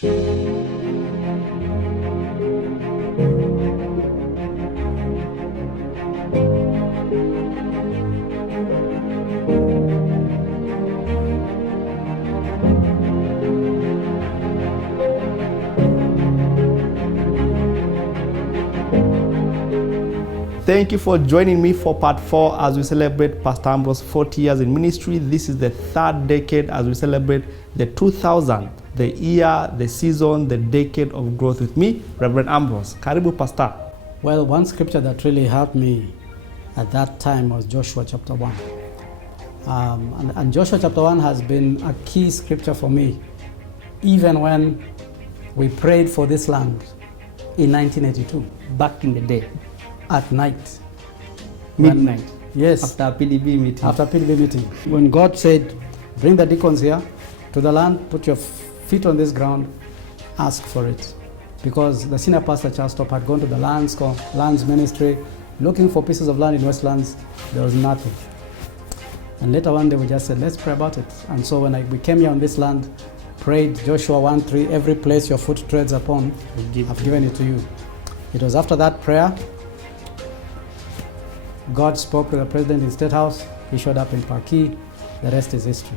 Thank you for joining me for part 4 as we celebrate Pastor Ambrose's 40 years in ministry. This is the third decade as we celebrate the 2000, the year, the season, the decade of growth with me, Rev.Ambrose. Karibu, Pastor. Well, one scripture that really helped me at that time was Joshua chapter 1. And Joshua chapter 1 has been a key scripture for me, even when we prayed for this land in 1982, Back in the day. at night. Midnight. Yes. After PDB meeting. After PDB meeting. When God said, bring the deacons here to the land, put your feet on this ground, ask for it. Because the senior pastor, Charles Top, had gone to the lands ministry, looking for pieces of land in Westlands. There was nothing. And later one day we just said, let's pray about it. And so when we came here on this land, prayed Joshua 1:3, every place your foot treads upon, I've given it to you. It was after that prayer, God spoke to the president in State House. He showed up in Parklands. The rest is history.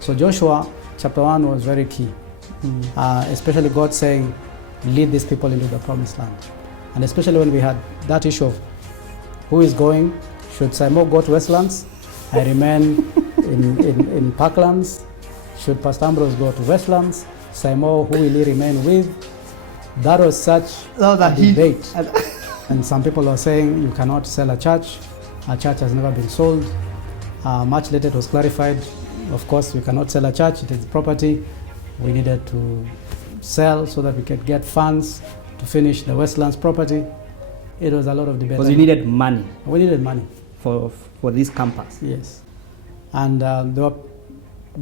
So Joshua chapter 1 was very key, especially God saying, lead these people into the promised land. And especially when we had that issue of who is going, should Simon go to Westlands? I remain in Parklands. Should Pastor Ambrose go to Westlands? Simon, who will he remain with? That was such a debate. And some people are saying you cannot sell a church. A church has never been sold. Much later it was clarified. Of course, we cannot sell a church. It is property. We needed to sell so that we could get funds to finish the Westlands property. It was a lot of debate. Because you needed money. We needed money. For this campus. Yes. And there were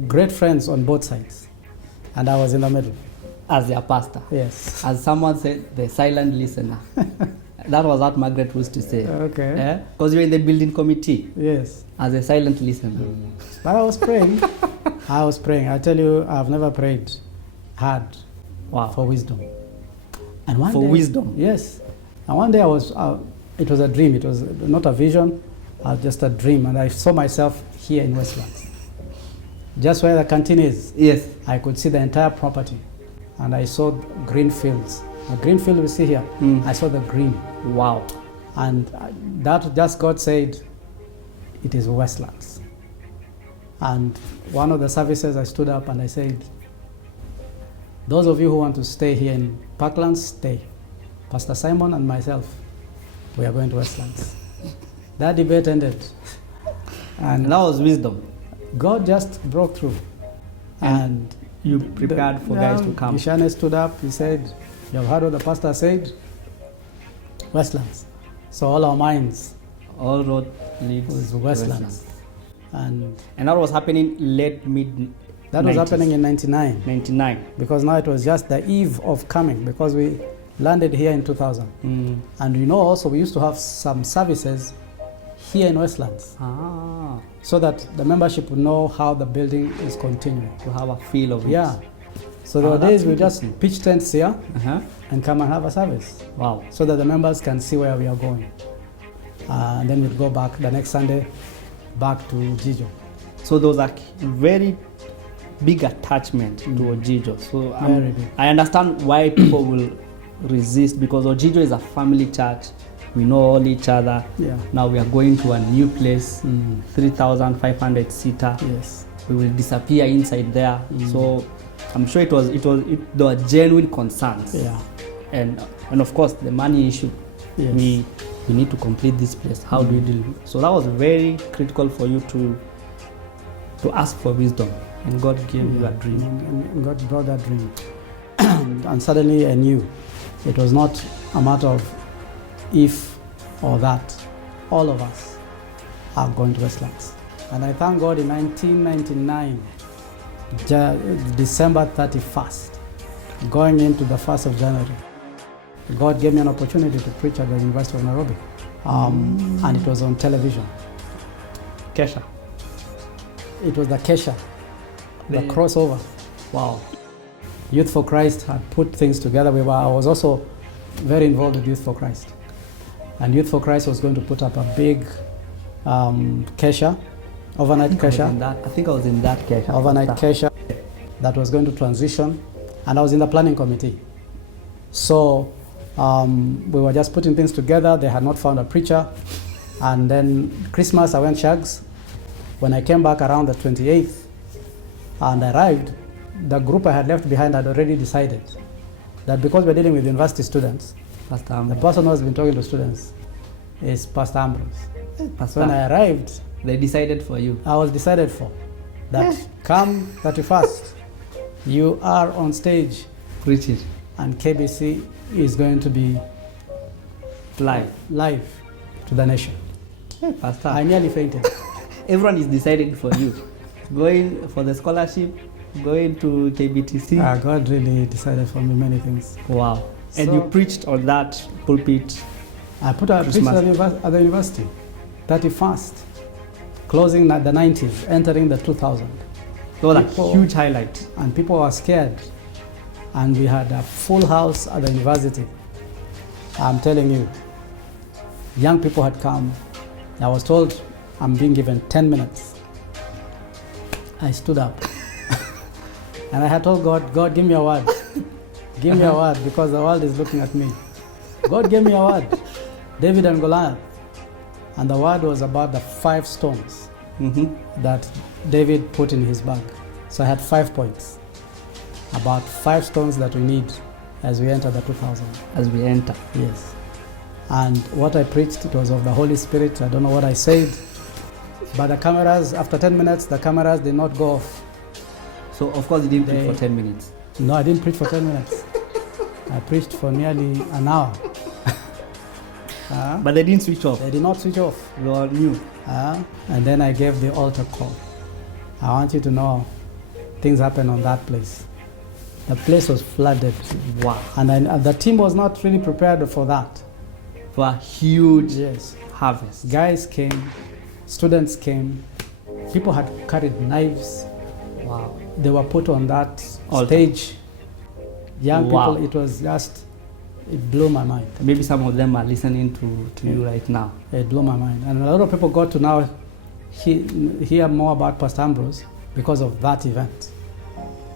great friends on both sides. And I was in the middle. As their pastor. Yes. As someone said, the silent listener. That was what Margaret used to say. Okay. Because you're in the building committee. Yes. As a silent listener. But I was praying. I tell you, I've never prayed hard for wisdom. And one day, wisdom? Yes. And one day it was a dream. It was not a vision, just a dream. And I saw myself here in Westlands. Just where the canteen is. Yes. I could see the entire property. And I saw green fields. The green field we see here, I saw the green. Wow. And that just God said, it is Westlands. And one of the services I stood up and I said, those of you who want to stay here in Parklands, stay. Pastor Simon and myself, we are going to Westlands. That debate ended. And that was wisdom. God just broke through. And you prepared for guys to come. Gishane stood up, he said, you have heard what the pastor said? Westlands. So all our minds, all road leads to Westlands. And that was happening late mid. That was happening in 99. 99. Because now it was just the eve of coming, because we landed here in 2000. And also we used to have some services here in Westlands. So that the membership would know how the building is continuing. To have a feel of it. Yeah. So there were days we just pitch tents here and come and have a service. Wow. So that the members can see where we are going. And then we'd go back the next Sunday, back to Ojijo. So there was a very big attachment to Ojijo. So very big. I understand why people will resist, because Ojijo is a family church. We know all each other. Yeah. Now we are going to a new place, 3,500 seater. Yes. We will disappear inside there. So I'm sure there were genuine concerns. Yeah. And of course the money issue. Yes. We need to complete this place. How do we deal with it? So that was very critical for you to ask for wisdom. And God gave you a dream. And God brought that dream. And suddenly I knew it was not a matter of if or that. All of us are going to Westlands. And I thank God in 1999, December 31st, going into the 1st of January, God gave me an opportunity to preach at the University of Nairobi. And it was on television. Kesha. It was the Kesha, the crossover. Wow. Youth for Christ had put things together. I was also very involved with Youth for Christ. And Youth for Christ was going to put up a big kesha, overnight kesha. I think I was in that kesha. Overnight kesha that was going to transition. And I was in the planning committee. So we were just putting things together. They had not found a preacher. And then Christmas, I went shags. When I came back around the 28th and arrived, the group I had left behind had already decided that because we're dealing with university students, the person who has been talking to students is Pastor Ambrose. So when I arrived, they decided for you. I was decided for. That come 31st, you are on stage. Preach it. And KBC is going to be live to the nation. Hey, Pastor. I nearly fainted. Everyone is deciding for you. Going for the scholarship, going to KBTC. God really decided for me many things. Wow. And you preached on that pulpit. I preached at the university, 31st, closing the 90s, entering the 2000s. Those are huge highlights. And people were scared. And we had a full house at the university. I'm telling you, young people had come. I was told I'm being given 10 minutes. I stood up. And I had told God, give me a word. Give me a word because the world is looking at me. God gave me a word. David and Goliath. And the word was about the 5 stones that David put in his bag. So I had 5 points. About 5 stones that we need as we enter the 2000. As we enter. Yes. And what I preached, it was of the Holy Spirit. I don't know what I said. But the cameras, after 10 minutes, the cameras did not go off. So, of course, you didn't preach for 10 minutes. No, I didn't preach for 10 minutes. I preached for nearly an hour. But they didn't switch off. They did not switch off. They all knew. And then I gave the altar call. I want you to know things happened on that place. The place was flooded. Wow. And the team was not really prepared for that. For a huge harvest. Guys came, students came, people had carried knives. Wow. They were put on that stage. Young people, it was just, it blew my mind. Maybe some of them are listening to you right now. It blew my mind. And a lot of people got to now hear more about Pastor Ambrose because of that event.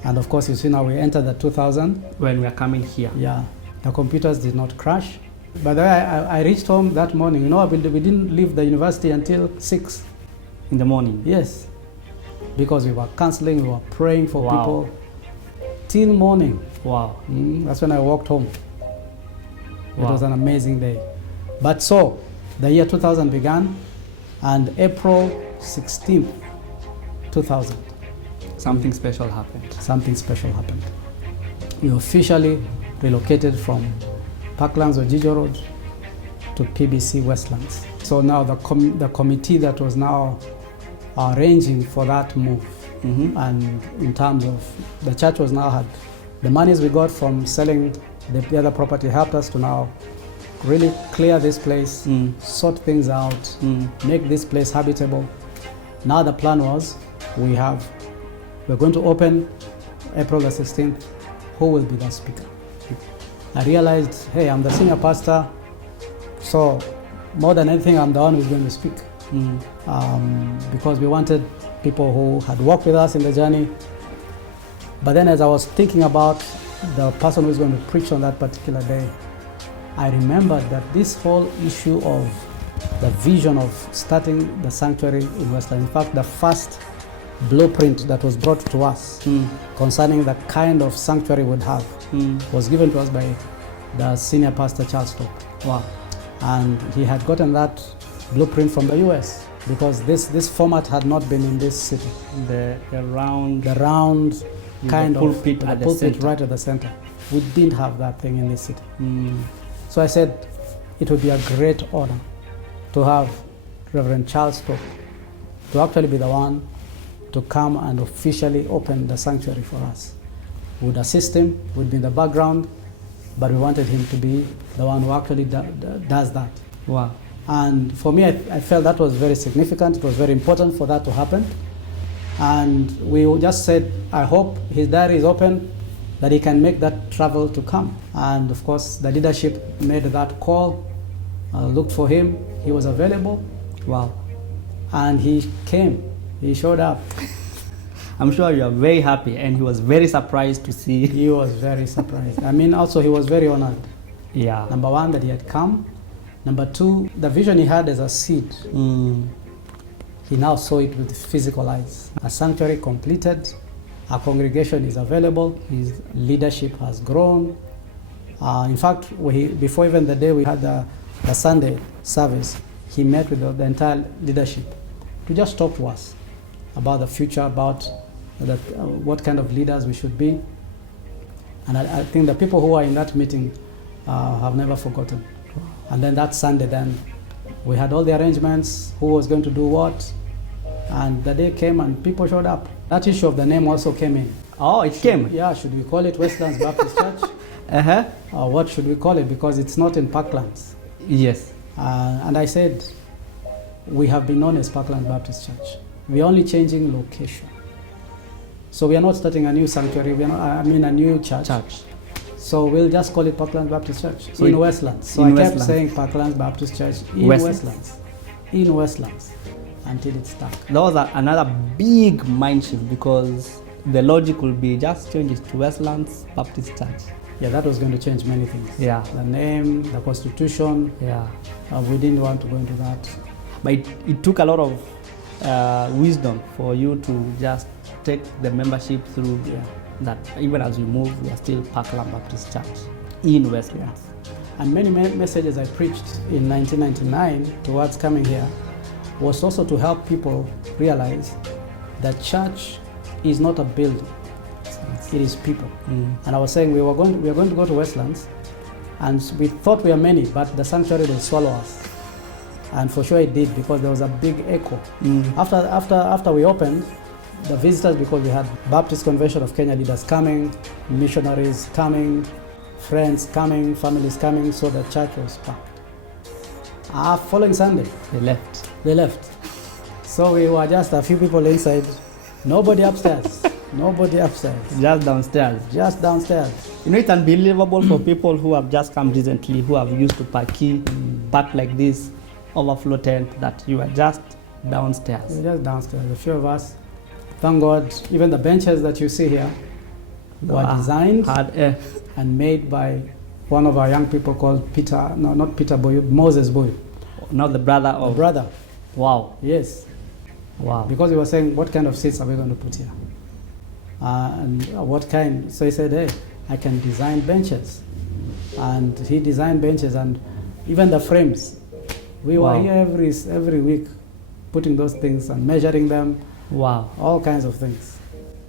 And of course, you see now we enter the 2000. When we are coming here. Yeah. The computers did not crash. By the way, I reached home that morning. You know, we didn't leave the university until 6 in the morning. Yes. Because we were counseling, we were praying for people. Till morning. Wow. That's when I walked home. It was an amazing day. But so, the year 2000 began, and April 16th, 2000. Something special happened. Something special happened. We officially relocated from Parklands or Jijo Road to PBC Westlands. So now the committee that was now arranging for that move, and in terms of the church was now had the monies we got from selling the other property helped us to now really clear this place, sort things out, make this place habitable. Now the plan was we're going to open April the 16th. Who will be the speaker? I realized, hey, I'm the senior pastor, so more than anything, I'm the one who's going to speak. Because we wanted people who had walked with us in the journey. But then as I was thinking about the person who's going to preach on that particular day, I remembered that this whole issue of the vision of starting the sanctuary in Westland, in fact, the first blueprint that was brought to us concerning the kind of sanctuary we'd have was given to us by the senior pastor, Charles Top. Wow. And he had gotten that blueprint from the US because this format had not been in this city. The round kind the pulpit of at the pulpit right at the center. We didn't have that thing in this city. So I said it would be a great honor to have Reverend Charles Top to actually be the one to come and officially open the sanctuary for us. We would assist him, would be in the background, but we wanted him to be the one who actually does that. Wow. And for me, I felt that was very significant. It was very important for that to happen. And we just said, I hope his diary is open that he can make that travel to come. And of course, the leadership made that call, looked for him, he was available. Wow. And he came, he showed up. I'm sure you are very happy, and he was very surprised to see. He was very surprised. I mean, also he was very honored. Yeah. Number one, that he had come. Number two, the vision he had as a seed, he now saw it with physical eyes. A sanctuary completed, our congregation is available, his leadership has grown. In fact, before even the day we had the Sunday service, he met with the entire leadership to just talk to us about the future, about what kind of leaders we should be. And I think the people who were in that meeting have never forgotten. And then that Sunday, then we had all the arrangements, who was going to do what, and the day came and people showed up. That issue of the name also came in. Oh, it came? Yeah, should we call it Westlands Baptist Church? What should we call it? Because it's not in Parklands. Yes. And I said, we have been known as Parklands Baptist Church. We're only changing location. So we are not starting a new sanctuary, a new church. So we'll just call it Parklands Baptist Church in Westlands. So I kept saying Parklands Baptist Church in Westlands. In Westlands, until it stuck. That was another big mind shift, because the logic will be just change it to Westlands Baptist Church. Yeah, that was going to change many things. Yeah. The name, the constitution. Yeah. We didn't want to go into that. But it took a lot of wisdom for you to just take the membership through that. Even as we move, we are still Parkland Baptist Church in Westlands. And many messages I preached in 1999 towards coming here was also to help people realize that church is not a building, it is people. And I was saying we are going to go to Westlands, and we thought we are many, but the sanctuary will swallow us. And for sure it did, because there was a big echo. After we opened, the visitors, because we had Baptist Convention of Kenya leaders coming, missionaries coming, friends coming, families coming, so the church was packed. Following Sunday, they left. So we were just a few people inside, nobody upstairs. Just downstairs. You know, it's unbelievable for people who have just come recently, who have used to park like this, overflow tent, that you are just downstairs. We're just downstairs, a few of us. Thank God, even the benches that you see here were designed and made by one of our young people called Moses Boy. Now the brother of... The brother. Wow. Yes. Wow. Because we were saying, what kind of seats are we going to put here? And what kind? So he said, hey, I can design benches. And he designed benches, and even the frames. We were here every week putting those things and measuring them. Wow. All kinds of things.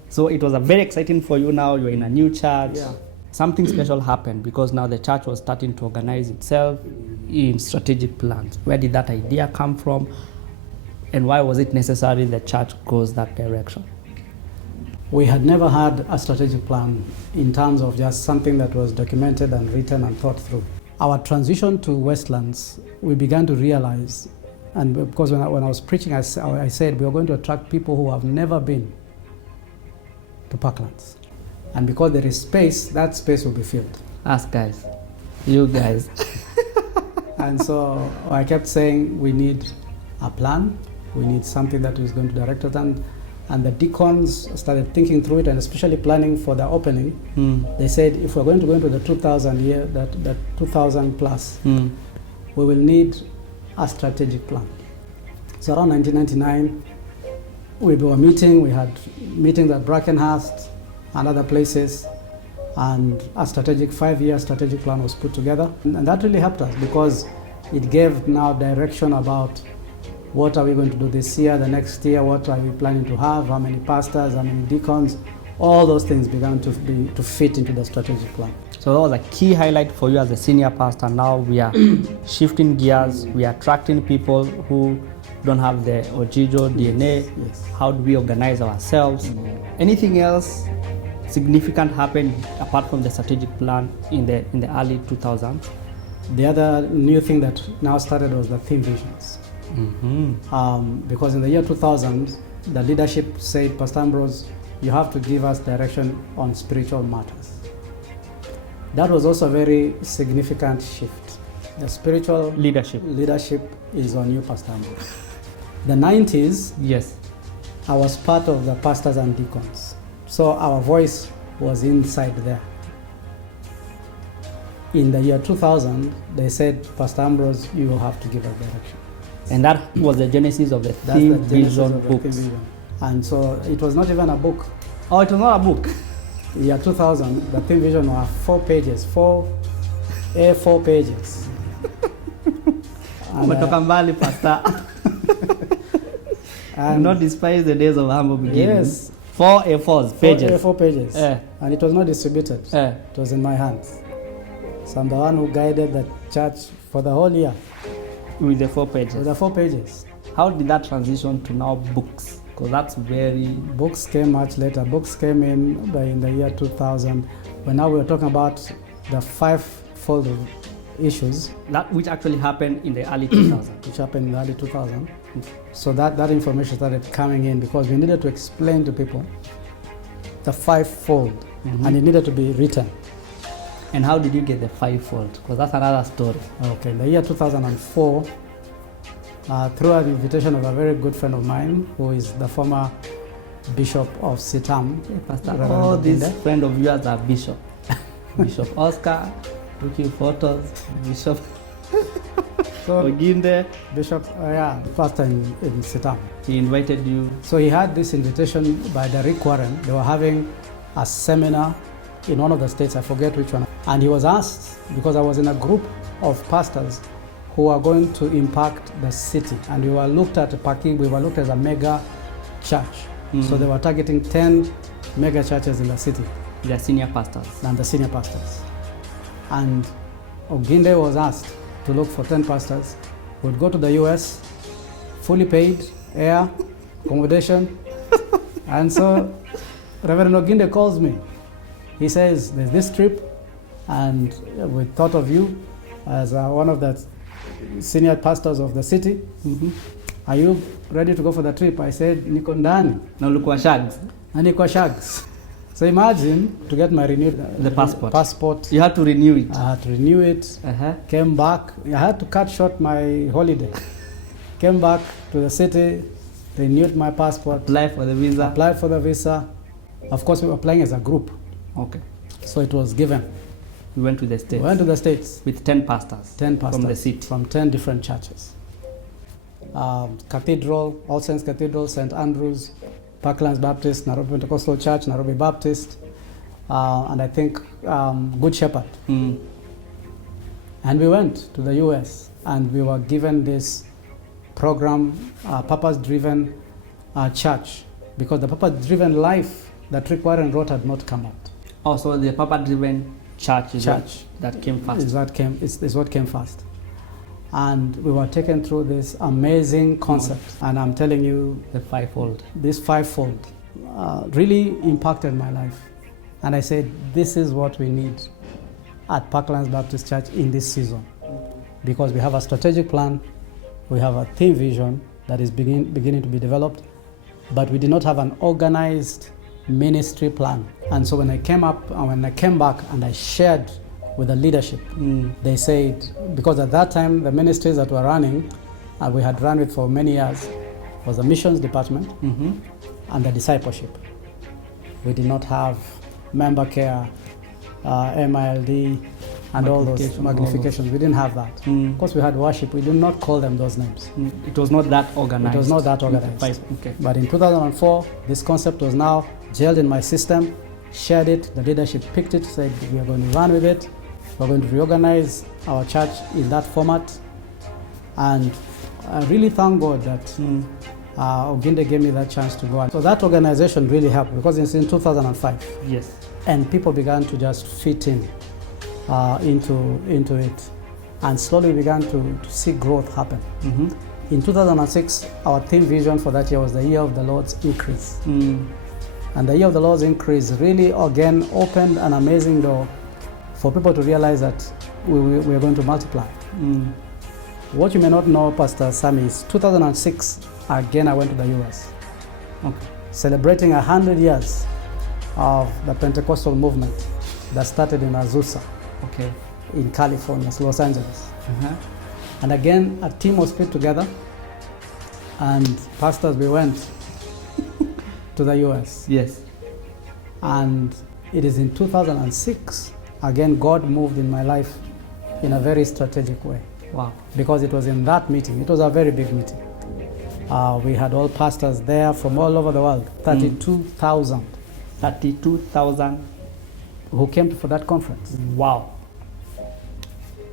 So it was very exciting for you now. You're in a new church. Yeah. Something special happened, because now the church was starting to organize itself in strategic plans. Where did that idea come from? And why was it necessary the church goes that direction? We had never had a strategic plan in terms of just something that was documented and written and thought through. Our transition to Westlands, we began to realize, and because when I was preaching, I said we are going to attract people who have never been to Parklands. And because there is space, that space will be filled. Us guys, you guys. And so I kept saying we need a plan, we need something that is going to direct us. And the deacons started thinking through it, and especially planning for the opening. They said, if we're going to go into the 2000 plus, we will need a strategic plan. So around 1999, we were meeting. We had meetings at Brackenhurst and other places, and a 5-year strategic plan was put together. And that really helped us, because it gave now direction about what are we going to do this year, the next year, what are we planning to have, how many pastors, how many deacons. All those things began to fit into the strategic plan. So that was a key highlight for you as a senior pastor. Now we are shifting gears, we are attracting people who don't have the Ojijo DNA. Yes. How do we organize ourselves? Anything else significant happened apart from the strategic plan in the early 2000s? The other new thing that now started was the theme visions. Because in the year 2000, the leadership said, Pastor Ambrose, you have to give us direction on spiritual matters. That was also a very significant shift. The spiritual Leadership. is on you, Pastor Ambrose. The 90s, Yes. I was part of the pastors and deacons. So our voice was inside there. In the year 2000, they said, Pastor Ambrose, you have to give us direction. And that was the genesis of the That's Theme the genesis Vision of the books. Theme Vision. And so it was not even a book. Oh, it was not a book. In the year 2000, the Theme Vision were 4 pages, 4 A4 pages. Umetoka mbali, Pastor. Do not despise the days of humble beginnings. Yes. 4 A4 pages. 4 A4 pages. Eh. And it was not distributed. Eh. It was in my hands. So I'm the one who guided the church for the whole year With the 4 pages. with the 4 pages. How did that transition to now books? Because that's very... Books came much later. Books came in the year 2000. When now we're talking about the 5-fold issues That which actually happened in the early 2000s. which happened in the early 2000. So that information started coming in because we needed to explain to people the 5-fold, and it needed to be written. And how did you get the 5-fold? Because that's another story. Okay, in the year 2004, through an invitation of a very good friend of mine, who is the former Bishop of Sitam. Hey, Pastor, Reverend all these Oginde. friends of yours are bishop. Bishop Oscar, looking photos, Bishop So Oginde. Bishop, pastor in Sitam. He invited you. So he had this invitation by the Rick Warren. They were having a seminar in one of the states, I forget which one. And he was asked, because I was in a group of pastors who are going to impact the city. And we were looked at Parklands, we were looked as a mega church. So they were targeting 10 mega churches in the city The senior pastors. and the senior pastors. And Oginde was asked to look for 10 pastors who would go to the US, fully paid, air, accommodation. And so Reverend Oginde calls me. He says, there's this trip, and we thought of you as one of the senior pastors of the city. Are you ready to go for the trip? I said, niko ndani. Now look what shags. Na niko shags. So imagine to get my renewed The passport. You had to renew it. I had to renew it. Came back. I had to cut short my holiday. Came back to the city, renewed my passport. Apply for the visa. Applied for the visa. Of course, we were applying as a group. Okay. So it was given. We went to the States. We went to the States. With 10 pastors. 10 pastors. From the city. From 10 different churches. Cathedral, All Saints Cathedral, St. Ambrose, Parklands Baptist, Nairobi Pentecostal Church, Nairobi Baptist, and I think Good Shepherd. And we went to the US and we were given this program, purpose-driven church, because the purpose-driven life that Rick Warren wrote had not come out. Also, the purpose-driven church is that came first. Is what came first. And we were taken through this amazing concept. And I'm telling you, The 5-fold. this 5-fold really impacted my life. And I said, this is what we need at Parklands Baptist Church in this season. Because we have a strategic plan, we have a theme vision that is beginning to be developed, but we did not have an organized ministry plan. And so when I came back and I shared with the leadership, they said, because at that time the ministries that were running, and we had run it for many years, was the missions department and the discipleship. We did not have member care, MILD, and all those magnifications. We didn't have that. Of course, we had worship. We did not call them those names. It was not that organized. It was not that organized. Okay. But in 2004, this concept was now gelled in my system, shared it, the leadership picked it, said we are going to run with it. We're going to reorganize our church in that format. And I really thank God that Oginde gave me that chance to go. So that organization really helped because it's in 2005. Yes. And people began to just fit in into it. And slowly began to see growth happen. In 2006, our theme vision for that year was the year of the Lord's increase. And the year of the Lord's increase really again opened an amazing door for people to realize that we are going to multiply. What you may not know, Pastor Sammy, is 2006, again I went to the US. Okay. celebrating 100 years of the Pentecostal movement that started in Azusa, Okay. in California, Los Angeles. Uh-huh. And again, a team was put together, and pastors, we went to the US. Yes. And it is in 2006, again, God moved in my life in a very strategic way, Wow. because it was in that meeting. It was a very big meeting. We had all pastors there from all over the world, 32,000 32,000. who came for that conference Wow.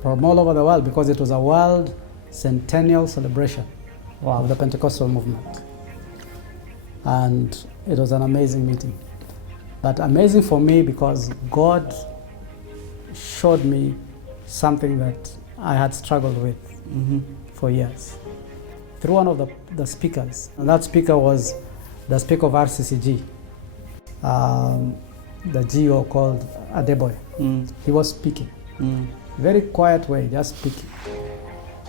from all over the world, because it was a world centennial celebration Wow. of the Pentecostal movement. And it was an amazing meeting. But amazing for me because God showed me something that I had struggled with Mm-hmm. for years. Through one of the speakers, and that speaker was the speaker of RCCG, the GO called Adeboye. Mm. He was speaking, Mm. very quiet way, just speaking.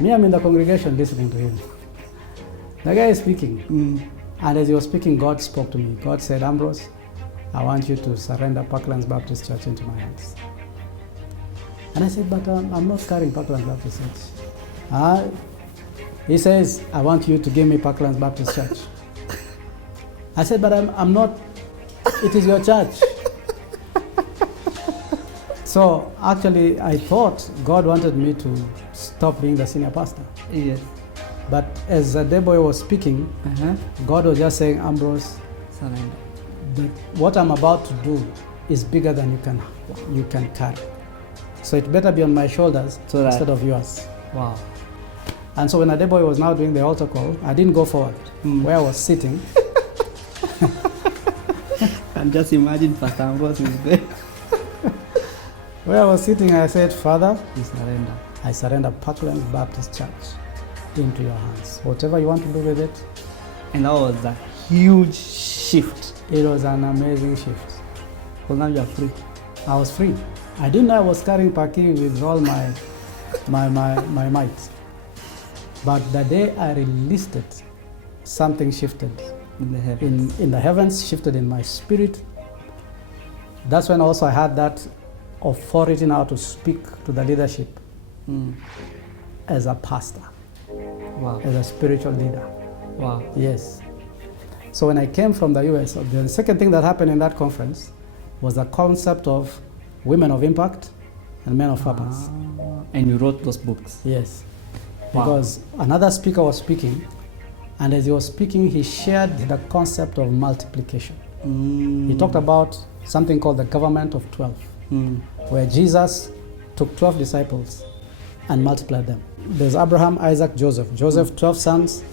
Me, I'm in the congregation listening to him. The guy is speaking, and as he was speaking, God spoke to me. God said, Ambrose, I want you to surrender Parklands Baptist Church into my hands. And I said, but I'm not carrying Parklands Baptist Church. He says, I want you to give me Parklands Baptist Church. I said, but I'm not, it is your church. So actually, I thought God wanted me to stop being the senior pastor. Yes. But as Adeboye was speaking, Uh-huh. God was just saying, Ambrose, Surrender. what I'm about to do is bigger than you can carry. So it better be on my shoulders So that- instead of yours. Wow. And so when Adeboye was now doing the altar call, I didn't go forward. Where I was sitting, And just imagine Pastor Ambrose is there. where I was sitting, I said, Father, You surrender. I surrender Parklands Baptist Church into your hands. Whatever you want to do with it. And that was a huge shift. It was an amazing shift. Because now you are free. I was free. I didn't know I was carrying Paki with all my might. But the day I released it, something shifted In the heaven. in the heavens, shifted in my spirit. That's when also I had that authority now to speak to the leadership as a pastor, Wow. as a spiritual leader. Wow. Yes. So when I came from the US, the second thing that happened in that conference was the concept of women of impact and men of purpose. And you wrote those books. Yes. Wow. Because another speaker was speaking, and as he was speaking, he shared the concept of multiplication. He talked about something called the government of 12, where Jesus took 12 disciples and multiplied them. There's Abraham, Isaac, Joseph. Joseph, 12 sons.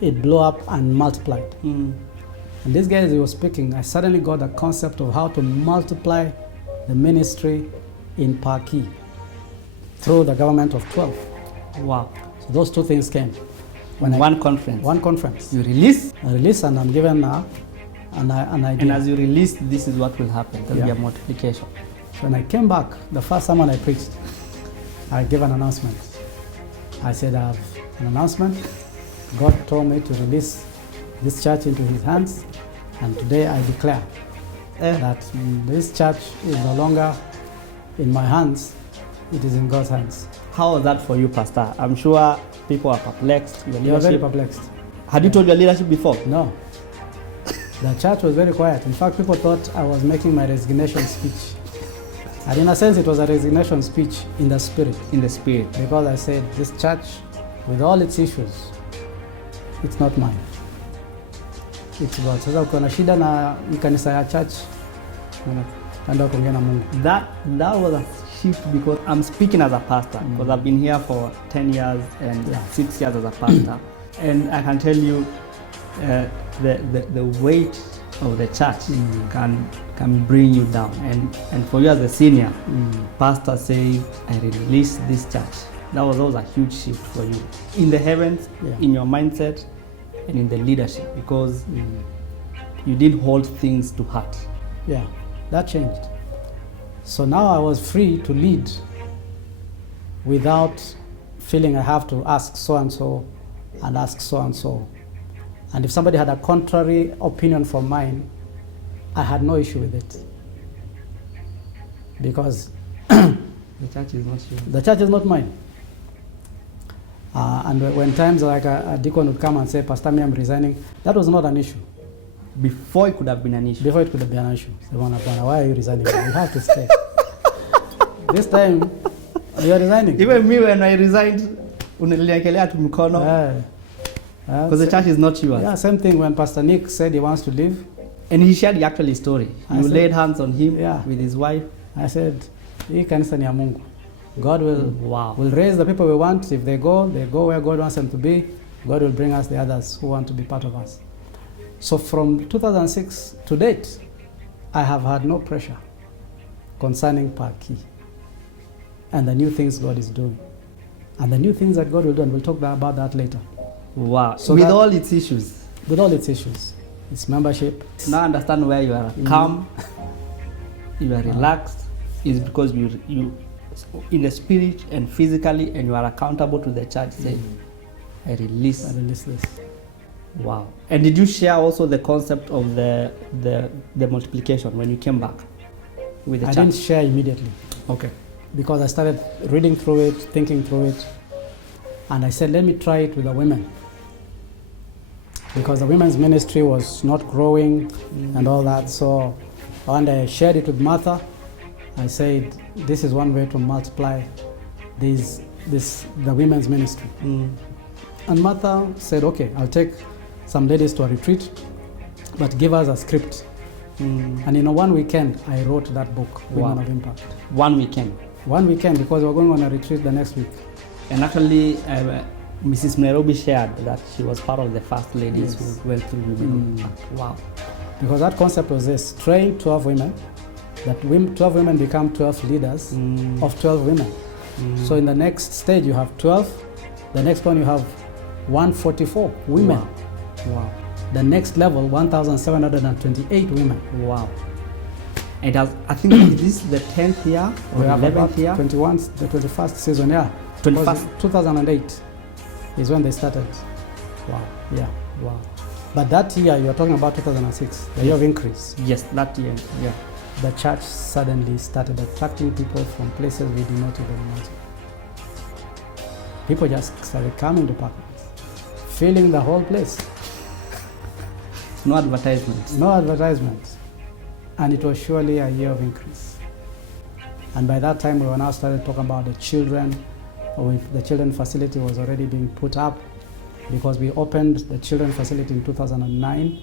It blew up and multiplied. And this guy, as he was speaking, I suddenly got the concept of how to multiply the ministry in Parklands through the government of 12. Wow. So those two things came. One conference. One conference. You release, I release and I'm given an idea. and as you release, this is what will happen. There'll be Yeah. a multiplication. So when I came back, the first sermon I preached, I gave an announcement. I said, I have an announcement. God told me to release this church into his hands, and today I declare that this church is no longer in my hands, it is in God's hands. How was that for you, Pastor? I'm sure people are perplexed. Your You are very leadership. perplexed. Had you told your leadership before? No. The church was very quiet. In fact, people thought I was making my resignation speech. And in a sense, it was a resignation speech in the spirit. In the spirit. Because I said, this church, with all its issues, it's not mine. It's God. Sasa ukiwa na shida na kanisa ya church, enda kuongea na Mungu. That was a shift because I'm speaking as a pastor because I've been here for 10 years and 6 years as a pastor. And I can tell you the weight of the church can bring you down. And for you as a senior, pastor says, I release this church. That was a huge shift for you. In the heavens, in your mindset, and in the leadership because you didn't hold things to heart. Yeah, that changed. So now I was free to lead without feeling I have to ask so and so and ask so and so. And if somebody had a contrary opinion from mine, I had no issue with it. Because The church is not yours. the church is not mine. And when times like a deacon would come and say, Pastor, me, I'm resigning, that was not an issue. Before it could have been an issue. Before it could have been an issue. Say, why are you resigning? You have to stay. This time, you are resigning. Even me, when I resigned, unanilekelea tu mkono. Because the church is not yours. Yeah, same thing when Pastor Nick said he wants to leave. And he shared the actual story. You said- laid hands on him Yeah. with his wife. I said, hii kanisa ni ya Mungu. God Wow. will raise the people we want. If they go where God wants them to be. God will bring us the others who want to be part of us. So from 2006 to date, I have had no pressure concerning Parklands and the new things God is doing. And the new things that God will do, and we'll talk about that later. Wow. So with that- all its issues. With all its issues, its membership. Now I understand where you are calm, you are relaxed, is because you in the spirit and physically, and you are accountable to the church. Say, I release. I release this. Wow. And did you share also the concept of the multiplication when you came back with the I church? didn't share immediately Okay. because I started reading through it, thinking through it, and I said, let me try it with the women. Because the women's ministry was not growing and all that. So when I shared it with Martha, I said, this is one way to multiply the women's ministry. And Martha said, okay, I'll take some ladies to a retreat, but give us a script. And in one weekend, I wrote that book, Women Wow. of Impact. 1 weekend. One weekend, because we're going on a retreat the next week. And actually, Mrs. Nairobi shared that she was part of the first ladies Yes. who went through Women of Impact. Wow. Because that concept was this, train 12 women, that 12 women become 12 leaders of 12 women. So in the next stage you have 12, the next one you have 144 women. Wow. Wow. The next level, 1,728 women. Wow. And I think this is the 10th year or We have 11th about year? 21, the 21st season, yeah. 21st. 2008 is when they started. Wow. Yeah. Wow. But that year, you're talking about 2006, the year of increase. Yes, that year. Yeah. The church suddenly started attracting people from places we did not even imagine. People just started coming to Parklands, filling the whole place. No advertisements. No advertisement. And it was surely a year of increase. And by that time, we were now started talking about the children. The children facility was already being put up because we opened the children facility in 2009.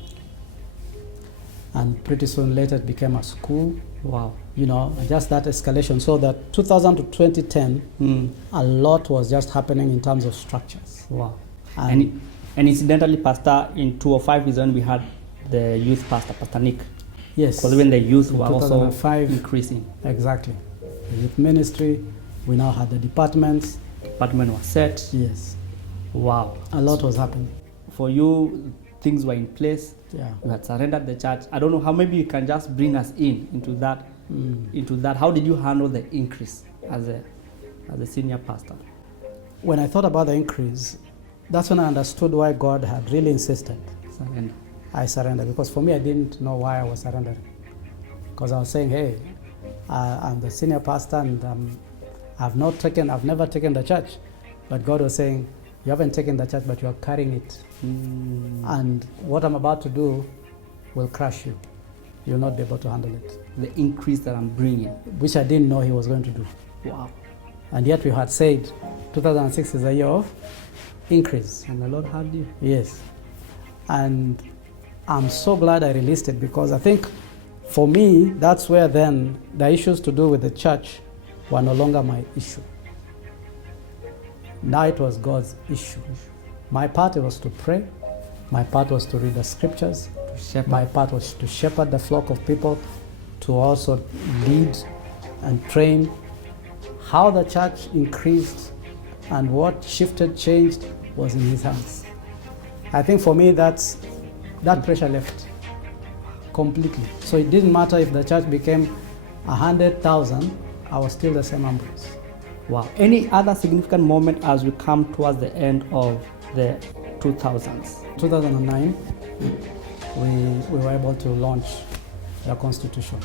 And pretty soon later it became a school. Wow. You know, just that escalation. So that 2000 to 2010, a lot was just happening in terms of structures. Wow. And And incidentally, Pastor, in 2005 is when we had the youth pastor, Pastor Nick. yes, Because when the youth in were also 2005, increasing, exactly. The youth ministry, we now had the departments. department was set. Yes, Wow. a lot was happening. For you, things were in place. Yeah. You had surrendered the church. I don't know how maybe you can just bring us into that. How did you handle the increase as a senior pastor? When I thought about the increase, that's when I understood why God had really insisted Surrender. I surrender. Because for me, I didn't know why I was surrendering. Because I was saying, hey, I'm the senior pastor and I've never taken the church. But God was saying, you haven't taken the church, but you are carrying it. And what I'm about to do will crush you. You'll not be able to handle it. The increase that I'm bringing. Which I didn't know he was going to do. Wow. And yet we had said 2006 is a year of increase. And the Lord had you. Yes. And I'm so glad I released it because I think for me, that's where then the issues to do with the church were no longer my issue. Now it was God's issue. My part was to pray. My part was to read the scriptures. My part was to shepherd the flock of people, to also lead and train. How the church increased and what shifted, changed was in his hands. I think for me that pressure left completely. So it didn't matter if the church became 100,000, I was still the same Ambrose. Wow. Any other significant moment as we come towards the end of the 2000s. 2009, we were able to launch the constitution.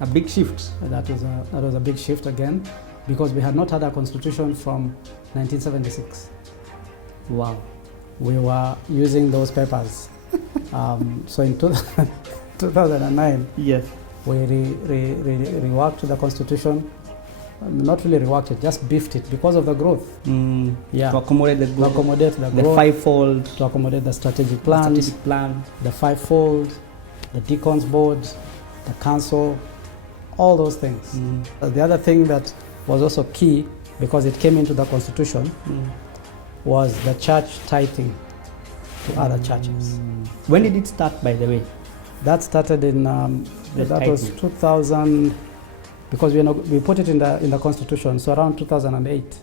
A big shift. That was a big shift again, because we had not had a constitution from 1976. Wow. We were using those papers. So in 2009, yes, we reworked the constitution. Not really reworked it, just beefed it because of the growth. To accommodate the growth. To accommodate the the growth. fivefold. To accommodate the strategic plans. The strategic plan. The fivefold, the deacons board, the council, all those things. The other thing that was also key, because it came into the constitution, was the church tithing to other churches. When did it start, by the way? That started in that was 2000, because we put it in the constitution, so around 2008.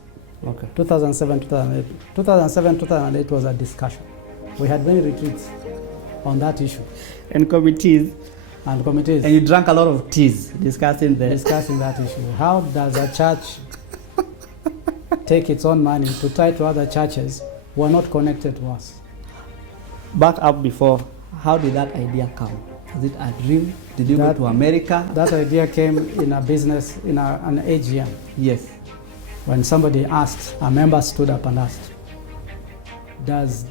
Okay. 2007, 2008. 2007, 2008 was a discussion. We had many retreats on that issue. And committees. And committees. And you drank a lot of teas discussing that issue. How does a church take its own money to tie to other churches who are not connected to us? Back up before, how did that idea come? Was it a dream? Did you go to America? That idea came in a business, in an AGM. Yes. When somebody asked, a member stood up and asked, does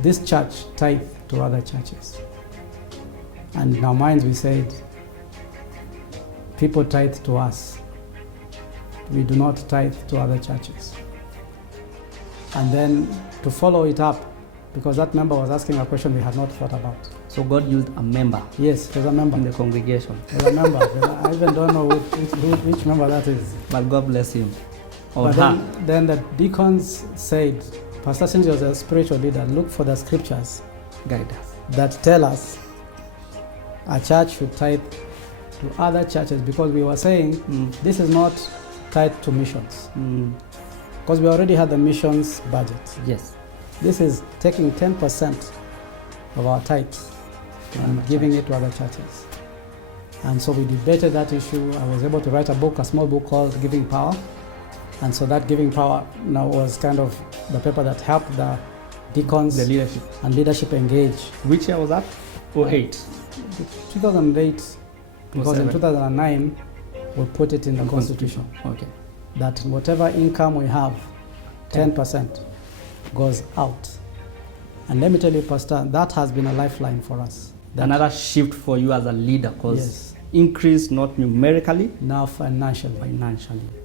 this church tithe to other churches? And in our minds we said, people tithe to us. We do not tithe to other churches. And then to follow it up, because that member was asking a question we had not thought about. So God used a member. Yes, there's a member in the congregation. There's a member. I even don't know which member that is. But God bless him. Or but her. Then the deacons said, Pastor, since you're a spiritual leader, look for the scriptures guide us that tell us a church should tithe to other churches, because we were saying this is not tithe to missions. Because we already had the missions budget. Yes. This is taking 10% of our tithes and giving it to other churches. And so we debated that issue. I was able to write a small book called Giving Power. And so that Giving Power now was kind of the paper that helped the deacons and leadership engage. Which year was that? 08. 2008, because in 2009 we put it in the constitution. Okay. That whatever income we have, 10% goes out. And let me tell you, Pastor, that has been a lifeline for us. Another shift for you as a leader, because yes, increase not numerically, now financially.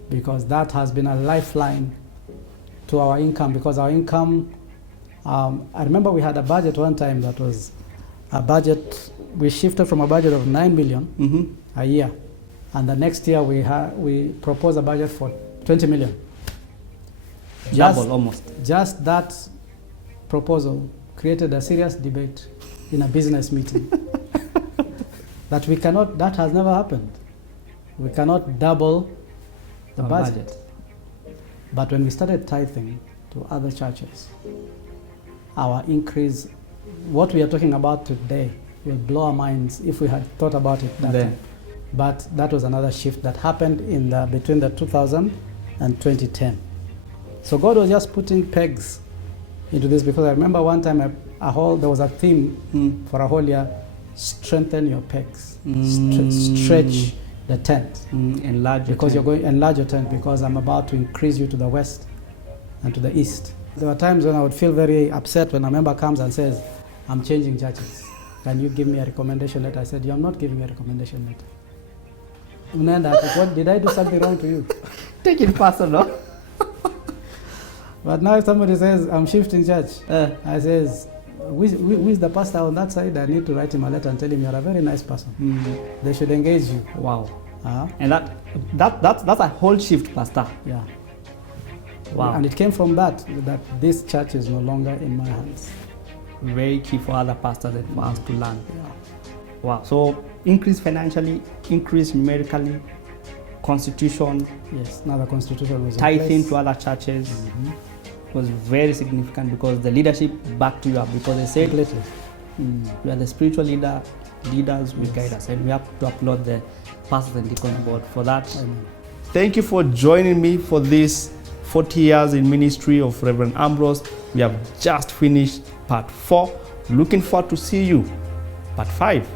Because that has been a lifeline to our income, because our income, I remember we had a budget one time that was a budget, we shifted from a budget of 9 million a year. And the next year we proposed a budget for 20 million. Double almost. Just that proposal created a serious debate in a business meeting. That has never happened. We cannot double the budget. But when we started tithing to other churches, our increase, what we are talking about today, will blow our minds if we had thought about it that time. But that was another shift that happened between the 2000 and 2010. So God was just putting pegs into this, because I remember one time there was a theme for a whole year: strengthen your pegs, stretch the tent, enlarge your tent, because I'm about to increase you to the west and to the east. There were times when I would feel very upset when a member comes and says, I'm changing churches. Can you give me a recommendation letter? I said, I'm not giving a recommendation letter. What, did I do something wrong to you? Take it personal. But now if somebody says, I'm shifting church, I says, who is the pastor on that side? I need to write him a letter and tell him you're a very nice person. They should engage you. Wow. And that's a whole shift, Pastor. Yeah. Wow. And it came from that this church is no longer in my hands. Very key for other pastors and for us to learn. Yeah. Wow. So increase financially, increase numerically, constitution. Yes, now the constitution was tithing to other churches was very significant, because the leadership backed you up, because they said, we are the spiritual leaders will guide us, and we have to applaud the pastors and deacons board for that. Amen. Thank you for joining me for this 40 years in ministry of Rev.Ambrose. We have just finished part 4. Looking forward to see you part 5.